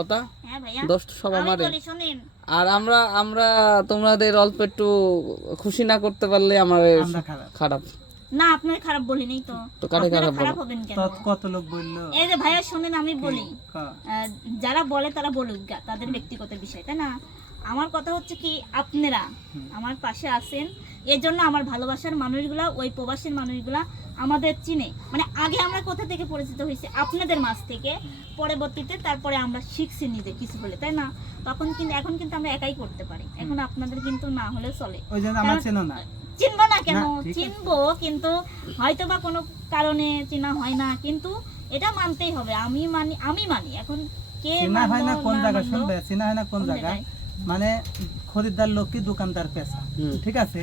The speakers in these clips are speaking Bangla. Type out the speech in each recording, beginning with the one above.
কথা? হ্যাঁ দোষ সব আর আমরা আমরা তোমাদের অল্প একটু খুশি না করতে পারলে আমার খারাপ। না আপনার খারাপ বলিনি তো। তো কারে খারাপ খারাপ হবেন কেন? কত লোক বলল? এই যে ভাইয়া শুনেন আমি বলি। যারা বলে তারা বলুক তাদের ব্যক্তিগত বিষয় তাই না? আমার কথা হচ্ছে কি আপনারা আমার পাশে আছেন। এর জন্য আমার ভালোবাসার মানুষগুলা ওই প্রবাসীর মানুষগুলা আমাদের চিনে। মানে আগে আমরা কোথা থেকে পরিচিত হয়েছি? আপনাদের মাঝ থেকে। পরবর্তীতে তারপরে আমরা শিখছি নিজে কিছু বলে তাই না? তখন কিন্তু এখন কিন্তু আমরা একাই করতে পারি। এখন আপনাদের কিন্তু না হলে চলে। ওই জন্য আমার চেনো না। চিনবো না কেন? না। চিনবো কিন্তু হয়তো বা কোনো কারণে চেনা হয় না। কিন্তু এটা মানতেই হবে। আমি মানি আমি মানি। এখন কে চেনা হয় না কোন না জায়গায়? শুনবে চেনা হয় না কোন জায়গায়? মানে খরিদ্দার লোক কি দোকানদার পেশা ঠিক আছে?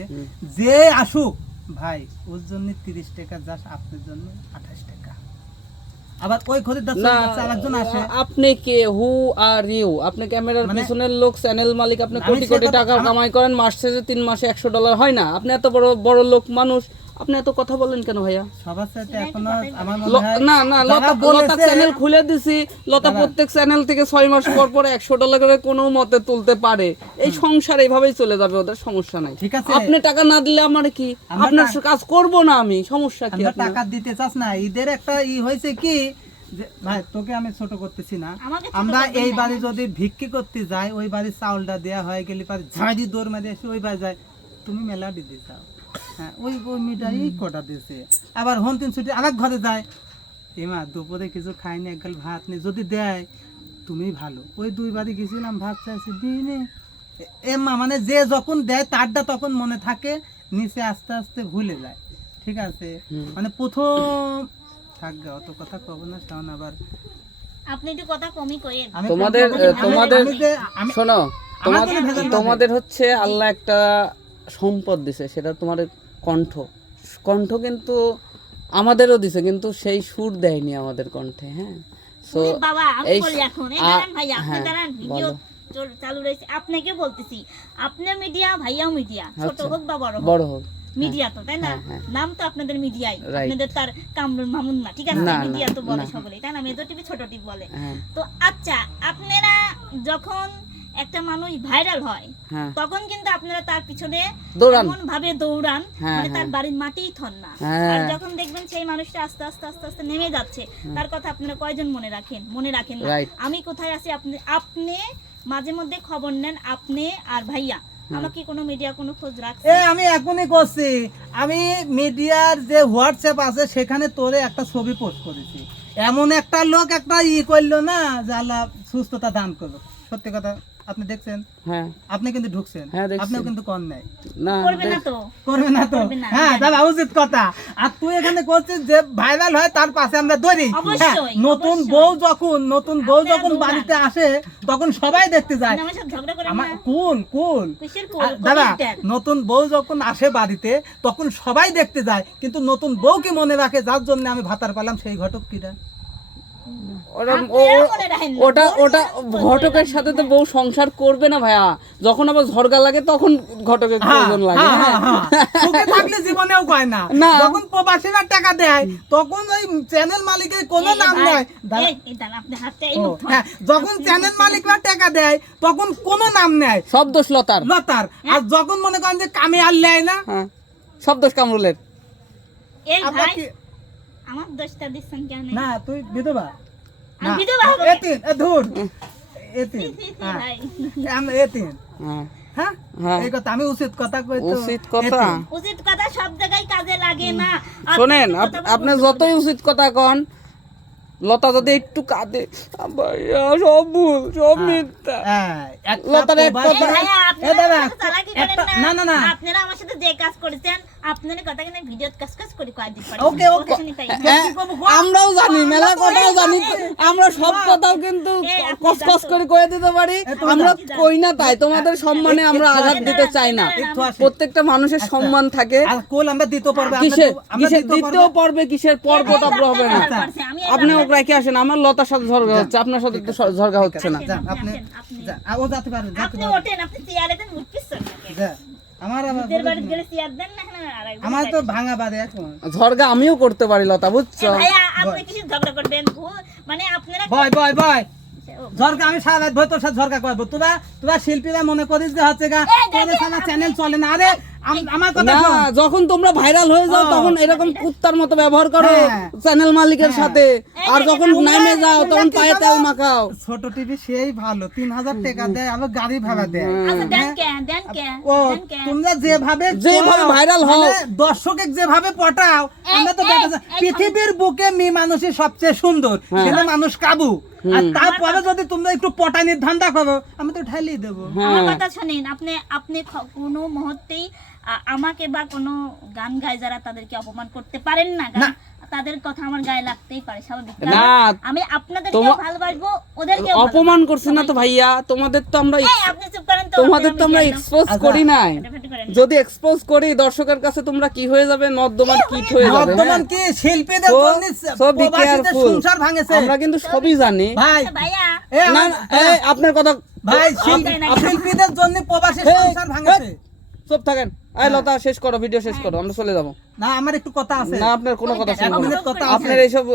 যে আসুক ভাই ওর জন্য তিরিশ টাকা যাস আপনার জন্য আঠাশ টাকা। আবার ওই খরিদ্দার আরেকজন আসে। আপনি কে? হু আর ইউ আপনি ক্যামেরার মানে- পিছনের লোক চ্যানেল মালিক আপনি কোটি কোটি টাকা কামাই করেন মাস শেষে তিন মাসে একশো ডলার হয় না। আপনি এত বড় বড় লোক মানুষ আপনি এত কথা বলেন কেন ভাইয়া? সবার সাথে এখনও আমার মনে হয় না না লতা লতা চ্যানেল খুলে দিছি। লতা প্রত্যেক চ্যানেল থেকে ছয় মাস পর পর একশো ডলার করে কোনো মতে তুলতে পারে। এই সংসার এইভাবেই চলে যাবে ওদের সমস্যা নাই। ঠিক আছে। আপনি টাকা না দিলে আমার কি? আপনার কাজ করব না আমি সমস্যা কি আপনার? টাকা দিতে চাস না। ঈদের একটা ই হয়েছে কি ভাই তোকে আমি ছোট করতেছি না। আমরা এই বাড়ি। যদি ভিক্ষি করতে যাই ওই বাড়ির চাউলটা দেয়া হয় গেলে পারে ঝাঁড়ি দৌড় মারি এসে ওই বাড়ি যায় তুমি মেলা দিতে চাও হ্যাঁ ওই কটা দিয়েছে আবার হন তিন ছুটি আরেক ঘরে যায়। এমা দুপুরে কিছু খাইনি এক গাল ভাত নেই যদি দেয় তুমি ভালো। ওই দুই বাড়ি গেছিলাম ভাত চাইছি দিনে এমা মানে যে যখন দেয় তারটা তখন মনে থাকে নিচে আস্তে আস্তে ভুলে যায়। ঠিক আছে? মানে প্রথম থাকবে অত কথা কব না শাওন আবার। আপনি একটু কথা কমই করেন। তোমাদের, তোমাদের- শোনো তোমাদের হচ্ছে আল্লাহ একটা সম্পদ দিছে সেটা তোমার কণ্ঠ। কণ্ঠ কিন্তু আমাদেরও দিছে কিন্তু সেই সুর দেয়নি আমাদের কণ্ঠে হ্যাঁ। সো এই- হ্যাঁ, বলো। চালু রয়েছে। আপনাকে বলতেছি আপনি মিডিয়া ভাইয়াও মিডিয়া ছোট আচ্ছা। হোক বা বড় হোক বড় হোক মিডিয়া তো তাই না? হ্যাঁ, হ্যাঁ। নাম তো আপনাদের মিডিয়াই আপনাদের তার কামরুল মামুন না ঠিক আছে? মিডিয়া তো বলে সকলেই তাই না? মেজর টিভি ছোট টিভি বলে। হ্যাঁ। তো আচ্ছা আপনারা যখন একটা মানুষ ভাইরাল হয় হ্যাঁ। তখন কিন্তু আপনারা তার পিছনে দৌড়ান। এমন ভাবে দৌড়ান হ্যাঁ, মানে তার হ্যাঁ। বাড়ির মাটিই থন না। আর যখন দেখবেন সেই মানুষটা আস্তে আস্তে আস্তে আস্তে নেমে যাচ্ছে তার কথা আপনারা কয়জন মনে রাখেন? মনে রাখেন না। আমি কোথায় আছি? আপনি আপনি মাঝে মধ্যে খবর নেন আপনি আর ভাইয়া। আমাকে কোনো মিডিয়া কোনো খোঁজ রাখছে এ আমি এখনই করছি। আমি মিডিয়ার যে হোয়াটসঅ্যাপ আছে সেখানে তোরে একটা ছবি পোস্ট করেছি। এমন একটা লোক একটা ই করল না যে আল্লাহ সুস্থতা দান করল সত্যি কথা? আপনি দেখছেন? হ্যাঁ। আপনি কিন্তু ঢুকছেন। হ্যাঁ, আপনিও কিন্তু কর নাই। না করবে না তো। করবে না তো? হ্যাঁ দাদা উচিত কথা। আর তুই এখানে করছিস যে ভাইরাল হয় তার পাশে আমরা দৌড়ি হ্যাঁ, নতুন বউ যখন নতুন বউ যখন বাড়িতে আসে তখন সবাই দেখতে যায়। আমার কুল কুল। দাদা নতুন বউ যখন আসে বাড়িতে তখন সবাই দেখতে যায়। কিন্তু নতুন বউ কি মনে রাখে? যার জন্য আমি ভাতার পেলাম সেই ঘটক কিটা ওটা ওটা ঘটকের সাথে তো বউ সংসার করবে না ভাইয়া। যখন আবার ঝরগা লাগে তখন ঘটকের প্রয়োজন লাগে হ্যাঁ সুখে থাকলে জীবনেও কয় না। না। যখন প্রবাসীরা টাকা দেয় তখন ওই চ্যানেল মালিকের কোনো নাম। হ্যাঁ, যখন চ্যানেল মালিকরা টাকা দেয় তখন কোনো নাম নেয় সব দোষ লতার। লতার। আর যখন মনে করেন যে কামে আর নেয় না হ্যাঁ সব দোষ কামরুলের। এই ভাই আমার দোষটা দিচ্ছেন কেন? না তুই বিধবা। না, বিধবা ধুর। হ্যাঁ। আমি এতিম হ্যাঁ। হ্যাঁ। হ্যাঁ। এই কথা আমি উচিত কথা কই তো উচিত কথা? উচিত কথা সব জায়গায় কাজে লাগে না। আপনি শোনেন যতই উচিত কথা কন লতা যদি একটু কাঁদে ভাইয়া সব ভুল সব মিথ্যা। হ্যাঁ, লতার এক কথা- না। না, না, না। আপনারা আমার সাথে যে কাজ করেছেন আপনার কথা কিনা ভিডিও কাজ কাজ করে কয়েকদিন পরে। ওকে, ওকে। কথা শুনি তাই। হ্যাঁ, আমরাও জানি মেলা কথাও জানি। আমরা সব কথাও কিন্তু এই, কস কস করে কয়ে দিতে পারি। আমরা কই না তাই তোমাদের সম্মানে আমরা আঘাত দিতে চাই না। প্রত্যেকটা মানুষের সম্মান থাকে। কোল আমরা দ্বিতীয় পর্বে কিসের কিসের দ্বিতীয় দ্বিতীয় পর্বে- কিসের পর্বটা হবে না। আপনি ওকে রেখে আসেন আমার লতার সাথে ঝরগা হচ্ছে আপনার সাথে স- ঝরগা হচ্ছে না। আপনি ও যেতে পারবে আপনি ওঠেন আপনি চেয়ারে দেন উঠপিস আমার আবার নিজের বাড়িতে গেলে চেয়ার দেন না হ্যাঁ, আর একবার আমার তো ভাঙা বাড়ি এখন ঝরগা আমিও করতে পারি লতা বুঝছ? আপনি কিছু ঝগড়া করবেন? মানে আপনারা বয় বয় বয়। ঝরকা আমি সারা রাত ভয় তোর সাথে ঝরকা করব। তোরা তোরা শিল্পীরা মনে করিস যে হচ্ছে গা তোদের সারা চ্যানেল চলে না। আরে আমার কথা যখন তোমরা ভাইরাল হয়ে যাও তখন এরকম কুত্তার মতো ব্যবহার করো হ্যাঁ। চ্যানেল মালিকের সাথে। আর যখন নামে যাও তখন পায়ে তেল মাখাও। ছোট টিভি সেই ভালো। তিন হাজার টাকা দেয় আবার গাড়ি ভাড়া দেয়। ও তোমরা যেভাবে যেভাবে viral হও। মানে দর্শকে যেভাবে পটাও আমরা তো পৃথিবীর বুকে মেয়ে মানুষই সবচেয়ে সুন্দর হ্যাঁ। সেটা মানুষ কাবু আর তারপরে যদি তোমরা একটু পটানির ধান্দা করো আমি তো ঢালিয়ে দেবো আমার হ্যাঁ কথা শুনেন আপনি আপনি কোনো মুহূর্তেই আমাকে বা কোনো গান গায় যারা তাদেরকে অপমান করতে পারেন না। তাদের কথা আমার গায়ে লাগতেই পারে স্বাভাবিক। না, আমি আপনাদেরকে ভালোবাসবো ওদেরকে অপমান করছি না তো ভাইয়া তোমাদের তো আমরা আপনি চুপ করেন তো তোমাদের তো আমরা এক্সপোজ আচ্ছা। করি নাই। যদি এক্সপোজ করি দর্শকের কাছে তোমরা কি হয়ে যাবে? নর্দমার কিট হয়ে যাবে। হ্যাঁ? কি? শিল্পীদের careful. সংসার ভাঙেছে। আমরা কিন্তু সবই জানি। ভাই আচ্ছা, ভাইয়া। না এই, আপনার কথা ভাই শিল্পীদের জন্য প্রবাসী সংসার ভাঙেছে। চুপ থাকেন। এই লতা শেষ করো ভিডিও শেষ করো আমরা চলে যাব। না আমার একটু কথা আছে। না আপনার কোনো কথা শুনব। আপনার এইসব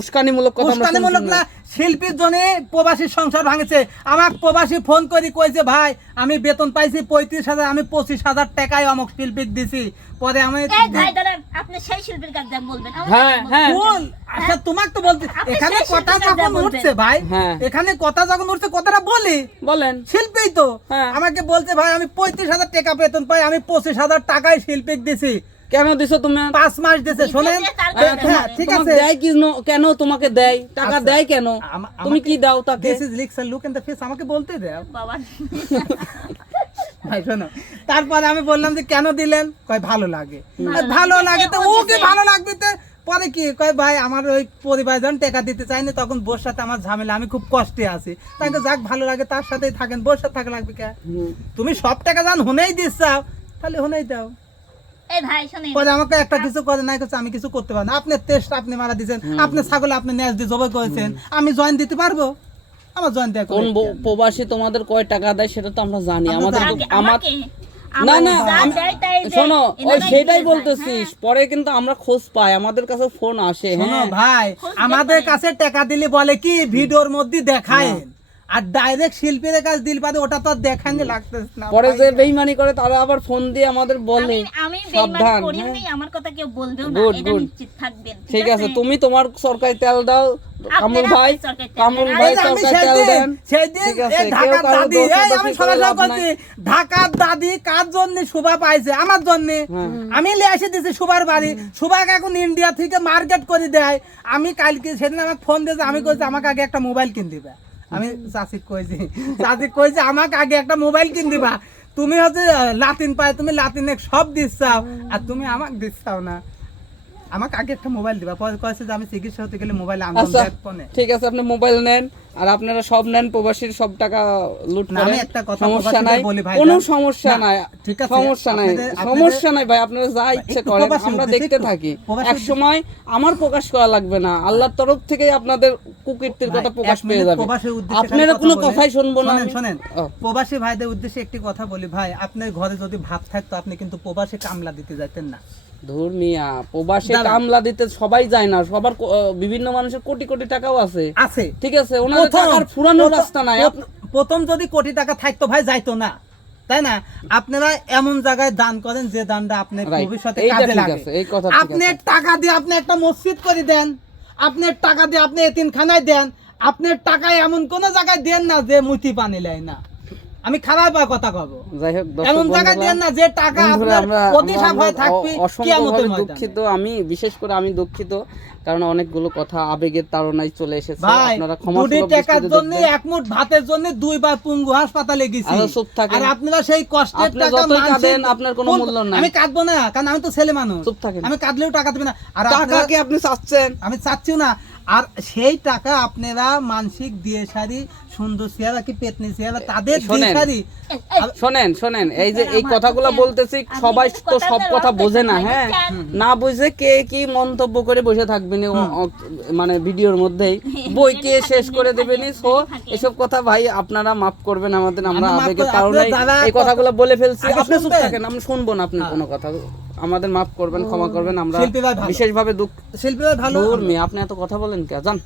উস্কানিমূলক কথা উস্কানিমূলক না। শিল্পীর জন্য প্রবাসী সংসার ভাঙেছে। আমার প্রবাসী ফোন করি কইছে ভাই আমি বেতন পাইছি পঁয়ত্রিশ হাজার আমি পঁচিশ হাজার টাকায় অমুক শিল্পীর দিছি। পরে আমি এই আপনি সেই শিল্পীর কাছে বলবেন। হ্যাঁ হ্যাঁ। আচ্ছা তোমাকে তো বলতে এখানে কথা যখন উঠছে ভাই হ্যাঁ। এখানে কথা যখন উঠছে কথাটা বলি। বলেন। শিল্পী তো। হ্যাঁ। আমাকে বলছে ভাই আমি পঁয়ত্রিশ হাজার টাকা বেতন পাই আমি পঁচিশ হাজার টাকায় শিল্পীর দিছি। কেন দিছো তুমি? পাঁচ মাস দিছে শোনেন। হ্যাঁ, হ্যাঁ। ঠিক আছে। দেয় কি কেন তোমাকে দেয়? টাকা আচ্ছা। দেয় কেন? তুমি কি দাও তাকে? This is likes look in the face আমাকে বলতে দাও বাবা। ভাই শোনো। তারপরে আমি বললাম যে কেন দিলেন? কয় ভালো লাগে। ভালো লাগে, তো ও ওকে ভালো লাগবে তো। পরে কি? কয় ভাই আমার ওই পরিবার যখন টাকা দিতে চাইনি তখন বোর সাথে আমার ঝামেলা আমি খুব কষ্টে আছি। তাকে যাক ভালো লাগে তার সাথেই থাকেন বোর সাথে থাকা লাগবে কে? তুমি সব টাকা যান হুনেই দিচ্ছ তাহলে হুনেই দাও। এই ভাই শুনেন। পরে আমাকে একটা কিছু করে নাই করছে আমি কিছু করতে পারব না। আপনি টেস্ট আপনি মারা দিয়েছেন। আপনি ছাগল আপনি ন্যাস দিয়ে জবাই করেছেন। আমি জয়েন দিতে পারব? আমার জয়েন দেওয়া কোন প্রবাসী তোমাদের কয় টাকা দেয় সেটা তো আমরা জানি। আমাদের আমার না না যা আমি- দেয় তাই দেয়। শোনো ওই সেটাই বলতেছিস পরে কিন্তু আমরা খোঁজ পাই। আমাদের কাছে ফোন আসে হ্যাঁ। ভাই আমাদের কাছে টাকা দিলে বলে কি? ভিডিওর মধ্যে দেখায়। আর ডাইরেক্ট শিল্পীর কাছে দিল পারে ওটা তো আর দেখানি লাগতেছে না পরে যে বেইমানি করে তারা আবার ফোন দিয়ে আমাদের বলে আমি আমি সাবধান হ্যাঁ। আমার কথা কেউ বলবেও না এটা নিশ্চিত থাকবেন ঠিক আছে তুমি তোমার সরকারি তেল দাও কামরুল ভাই কামরুল ভাই সরকারি তেল দেন সেই ঠিক আছে, কেউ ঢাকার কারও দাদি, দোষ এই আমি সরাসরি বলছি, ঢাকার দাদি কার জন্য শোভা পাইছে? আমার জন্য। আমি লিয়ে এসে দিছি সুভার বাড়ি। সুভাকে এখন ইন্ডিয়া থেকে মার্কেট করে দেয়। আমি কালকে সেদিন আমাকে ফোন দিয়েছে আমি কইছি আমাকে আগে একটা মোবাইল কিন দিবা। আমি চাষি কইছি চাষি কইছে, আমাকে আগে একটা মোবাইল কিন দিবা। তুমি হচ্ছে লাতিন পায়, তুমি লাতিনে সব দিচ্ছাও আর তুমি আমাকে দিচ্ছাও না। আমাকে আগে একটা মোবাইল দিবা পরে কয়েছে যে আমি চিকিৎসা হতে গেলে মোবাইল আচ্ছা ঠিক আছে আপনি মোবাইল নেন আর আপনারা সব নেন প্রবাসীর সব টাকা লুট একটা কথা সমস্যা নাই কোনো সমস্যা নাই ঠিক আছে, সমস্যা নাই সমস্যা নাই ভাই আপনারা যা ইচ্ছে করেন আমরা দেখতে থাকি। এক সময় আমার প্রকাশ করা লাগবে না আল্লাহর তরফ থেকে আপনাদের কুকীর্তির কথা প্রকাশ পেয়ে যাবে। আপনারা কোনো কথাই শুনব না শোনেন, প্রবাসী ভাইদের উদ্দেশ্যে একটি কথা বলি ভাই আপনার ঘরে যদি ভাব থাকতো আপনি কিন্তু প্রবাসী কামলা দিতে যাইতেন না। ধুর মিয়া প্রবাসে কামলা দিতে সবাই যায় না সবার বিভিন্ন মানুষের কোটি কোটি টাকাও আছে। আছে। ঠিক আছে ওনাদের টাকার ফুরানোর রাস্তা নাই। প্রথম- যদি কোটি টাকা থাকতো ভাই যাইতো না। তাই না? আপনারা এমন জায়গায় দান করেন যে দানটা আপনার ভবিষ্যতে কাজে লাগে। এই কথা আপনি টাকা দিয়ে আপনি একটা মসজিদ করে দেন আপনার টাকা দিয়ে আপনি এতিমখানায় দেন আপনার টাকা এমন কোন জায়গায় দেন না যে মুতি পানি লেয় না। আমি খারাপ কথা কব। যাই হোক এমন বন্ধুরা, দেন না যে টাকা আপনার ভয় আমরা থাকবে কিয়ামতের দুঃখিত আমি বিশেষ করে আমি দুঃখিত কারণ অনেকগুলো কথা আবেগের তাড়নায় চলে এসেছে আপনারা ক্ষমা দুটি সুলভ টাকার জন্য এক মুঠ ভাতের জন্য দুইবার পুঙ্গু হাসপাতালে গেছি। আরও থাকেন। আর আপনারা সেই কষ্টের টাকা কাঁদেন, আপনার কোনো মূল্য নাই। আমি কাঁদবো না কারণ আমি তো ছেলে মানুষ। চুপ থাকেন। আমি কাঁদলেও টাকা দেবে না। আর টাকা কি আপনি চাচ্ছেন? আমি চাচ্ছিও না। আর সেই টাকা আপনারা মানসিক দিয়ে সারি সুন্দর চেহারা কি পেতনি চেহারা তাদের দিয়ে শোনেন। শোনেন শোনেন এই যে এই কথাগুলো বলতেছি সবাই তো সব কথা বোঝে না হ্যাঁ? না বুঝে কে কি মন্তব্য করে বসে থাকবেন মানে ভিডিওর মধ্যেই। বই কে শেষ করে দেবেন? সো এসব কথা ভাই আপনারা মাফ করবেন আমাদের আমরা আমি করে- কারণে এই কথাগুলো বলে ফেলছি। আপনি চুপ থাকেন আমরা শুনব না আপনার কোনো কথা। আমাদের মাফ করবেন ক্ষমা করবেন আমরা বিশেষভাবে দুঃখ শিল্পী ভালো। আপনি এত কথা বলেন কে? জান।